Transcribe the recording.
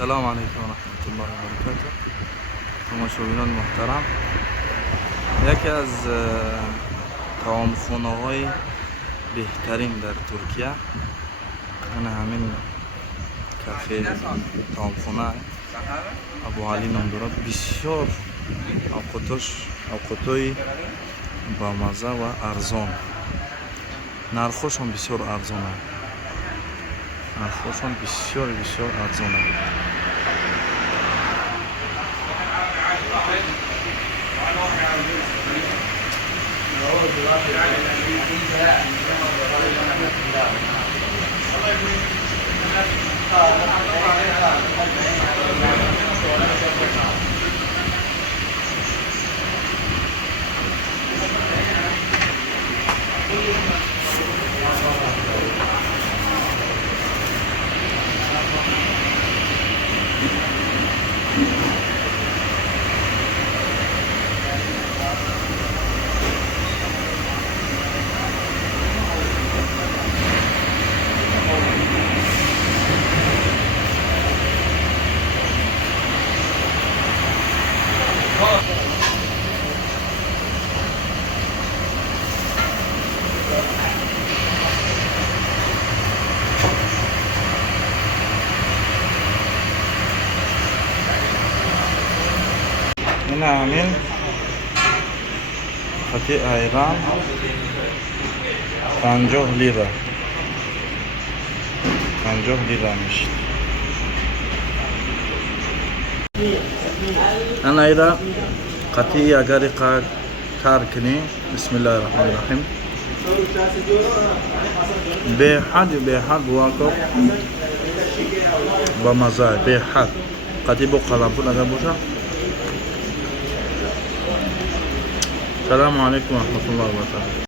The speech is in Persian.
السلام علیکم و رحمت الله و برکاته. تماشاگران محترم، یکی از طعامخانه‌های بهترین در ترکیه انا همین کافه طعامخانه ابو علی نام دارد. بسیار اوقاتای با مزه و ارزان، نرخشان بسیار ارزان است. نرخشان بسیار ارزان است. این همین قطعه ایران 50 لیره میشه. انا ایران قطعه اگر کار کنی بسم الله الرحمن الرحیم به حد واقع با مزه به حد قطعه با قلمپور اگر باشه. السلام علیکم و رحمت الله و برکاته.